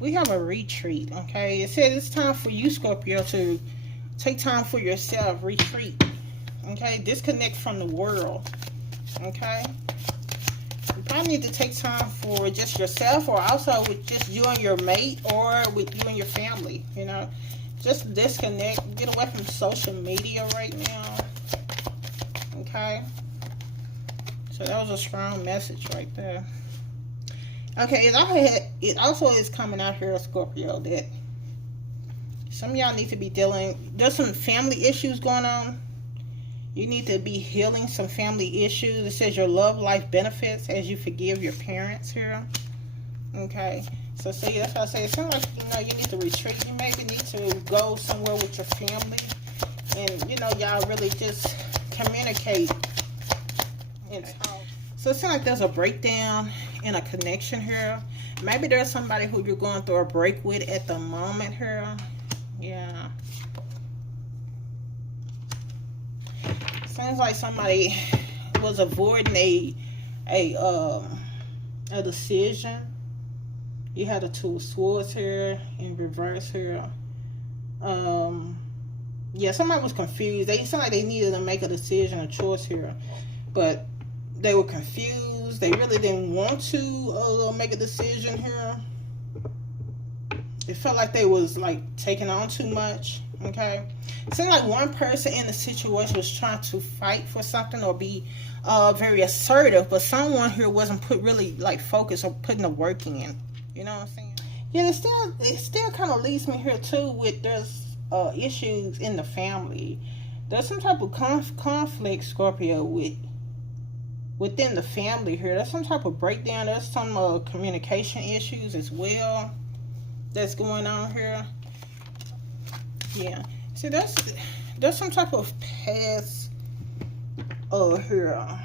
We have a retreat, okay? It says it's time for you, Scorpio, to take time for yourself, retreat, okay? Disconnect from the world, okay? You probably need to take time for just yourself, or also with just you and your mate, or with you and your family, you know? Just disconnect, get away from social media right now, okay? So that was a strong message right there. Okay, it also is coming out here, Scorpio, that some of y'all need to be there's some family issues going on. You need to be healing some family issues. It says your love life benefits as you forgive your parents here. Okay, so see, that's what I say. It sounds like, you know, you need to retreat. You maybe need to go somewhere with your family. And, you know, y'all really just communicate and talk. So it seems like there's a breakdown in a connection here. Maybe there's somebody who you're going through a break with at the moment here. Yeah. Seems like somebody was avoiding a decision. You had a Two of Swords here in reverse here. Yeah, somebody was confused. They sound like they needed to make a decision, a choice here, but they were confused. They really didn't want to make a decision here. It felt like they was like taking on too much. Okay, it seemed like one person in the situation was trying to fight for something or be very assertive, but someone here wasn't really like focused or putting the work in. You know what I'm saying? Yeah, it still kind of leads me here too with there's issues in the family. There's some type of conflict, Scorpio, within the family here. There's some type of breakdown. There's some communication issues as well that's going on here. Yeah. See, there's some type of past here.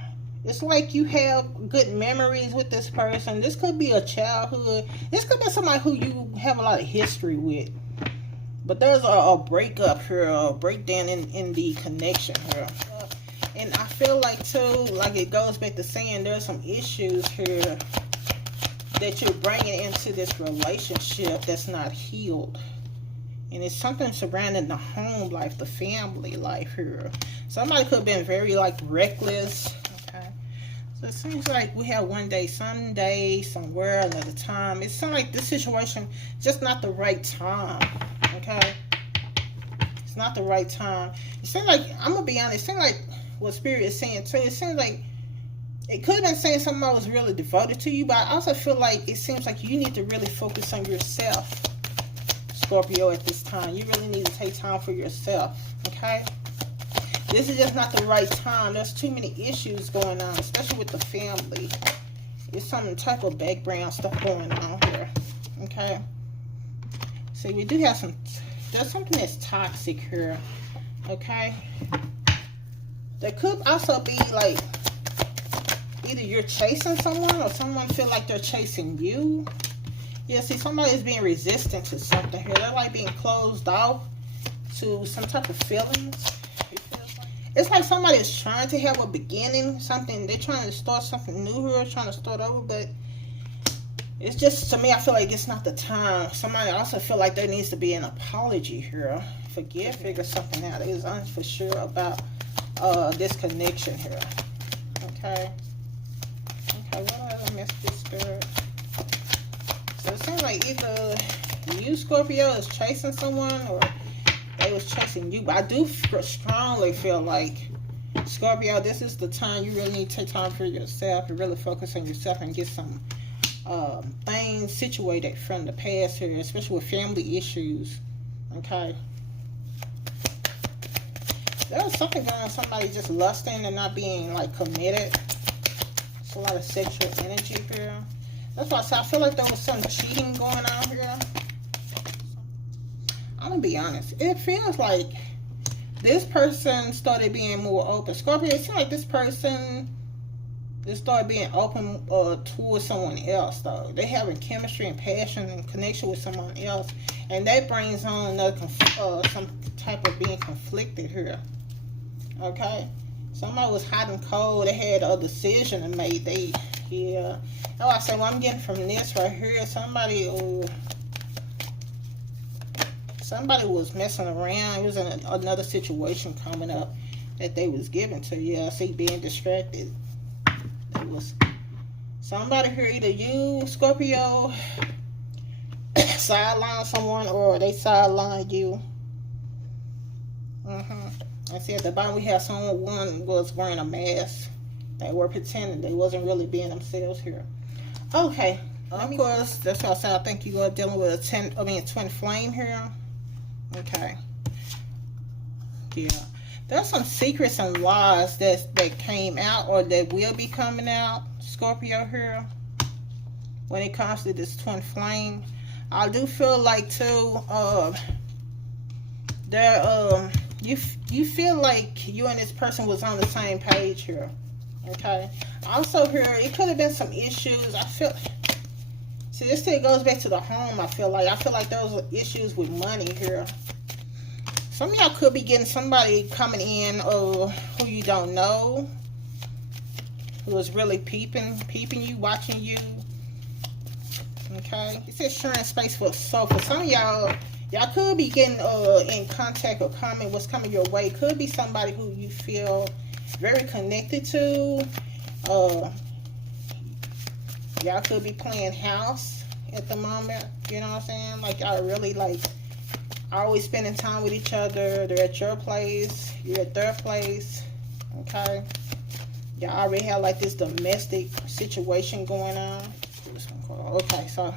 It's like you have good memories with this person. This could be a childhood. This could be somebody who you have a lot of history with. But there's a breakup here, a breakdown in the connection here. And I feel like, too, like it goes back to saying there's some issues here that you're bringing into this relationship that's not healed. And it's something surrounding the home life, the family life here. Somebody could have been very, like, reckless. Okay. So it seems like we have one day, someday, somewhere, another time. It seems like this situation is just not the right time. Okay. It's not the right time. It seems like, I'm going to be honest, it seems like what Spirit is saying too, it seems like it could have been saying somebody was really devoted to you, but I also feel like it seems like you need to really focus on yourself, Scorpio, at this time. You really need to take time for yourself, okay? This is just not the right time. There's too many issues going on, especially with the family. There's some type of background stuff going on here, okay? See, we do have there's something that's toxic here, okay? There could also be like either you're chasing someone or someone feel like they're chasing you. Yeah, see, somebody is being resistant to something here. They're like being closed off to some type of feelings. It's like somebody is trying to have a beginning, something. They're trying to start something new here, trying to start over, but it's just, to me, I feel like it's not the time. Somebody also feel like there needs to be an apology here. Figure something out. They was honest for sure about this connection here. Okay. Okay, what other message, Spirit? So it seems like either you, Scorpio, is chasing someone or they was chasing you. But I do strongly feel like, Scorpio, this is the time you really need to take time for yourself and really focus on yourself and get some things situated from the past here, especially with family issues. Okay. There's something going on, somebody just lusting and not being like committed. It's a lot of sexual energy here. That's why I say I feel like there was some cheating going on here. I'm gonna be honest. It feels like this person started being more open. Scorpio, it seems like this person just started being open towards someone else, though. They having chemistry and passion and connection with someone else. And that brings on another some type of being conflicted here. Okay? Somebody was hot and cold. They had a decision to make. Yeah. That's why I say, what I'm getting from this right here, somebody Somebody was messing around. It was another situation coming up that they was giving to you. I see being distracted. It was somebody here, either you, Scorpio, sideline someone, or they sideline you. I see at the bottom we have someone was wearing a mask. They were pretending. They wasn't really being themselves here. Okay. Of course, that's what I said. I think you are dealing with a twin flame here. Okay. Yeah. There's some secrets and lies that came out or that will be coming out, Scorpio here, when it comes to this twin flame. I do feel like too, you feel like you and this person was on the same page here. Okay. Also here, it could have been some issues. See, this still goes back to the home. I feel like there was issues with money here. Some of y'all could be getting somebody coming in who you don't know, who is really peeping you, watching you. Okay, it says sharing space for some of y'all could be getting in contact or comment what's coming your way. Could be somebody who you feel very connected to. Y'all could be playing house at the moment. You know what I'm saying? Like y'all really always spending time with each other. They're at your place, you're at their place. Okay, y'all already have like this domestic situation going on. Okay, so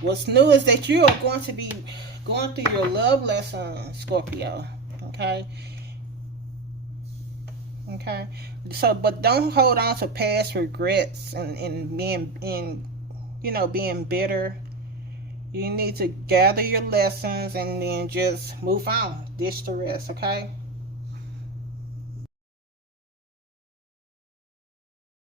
what's new is that you are going to be going through your love lesson, Scorpio. Okay. So, but don't hold on to past regrets and being bitter. You need to gather your lessons and then just move on. Ditch the rest, okay?